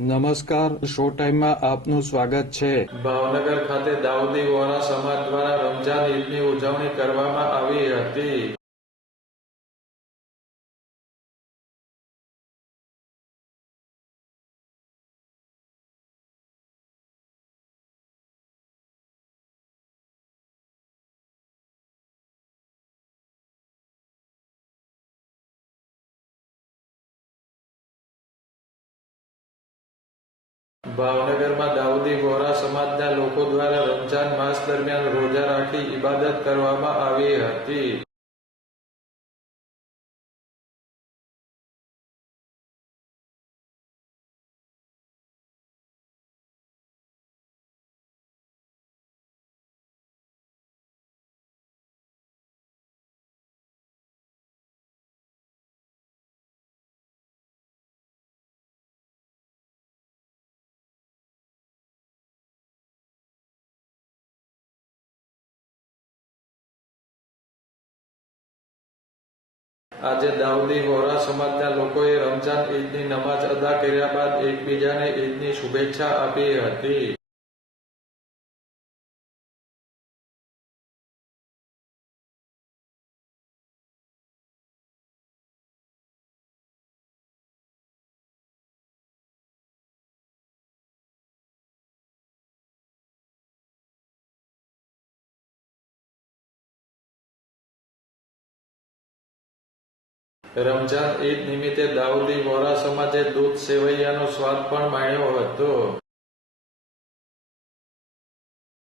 નમસ્કાર, શો ટાઈમમાં આપનું સ્વાગત છે. ભાવનગર ખાતે દાઉદી વોહરા સમાજ દ્વારા રમઝાન ઈદની ઉજવણી કરવામાં આવી હતી. ભાવનગરમાં દાઉદી વોહરા સમાજના લોકો દ્વારા રમઝાન માસ દરમિયાન રોજા રાખી ઇબાદત કરવામાં આવી હતી. આજે દાઉદી વોહરા સમાજના લોકોએ રમઝાન ઈદની નમાઝ અદા કર્યા બાદ એકબીજાને ઈદની શુભેચ્છા આપી હતી. રમઝાન ઈદ નિમિત્તે દાઉદી વોહરા સમાજે દૂધ સેવૈયાનો સ્વાદ પણ માણ્યો હતો.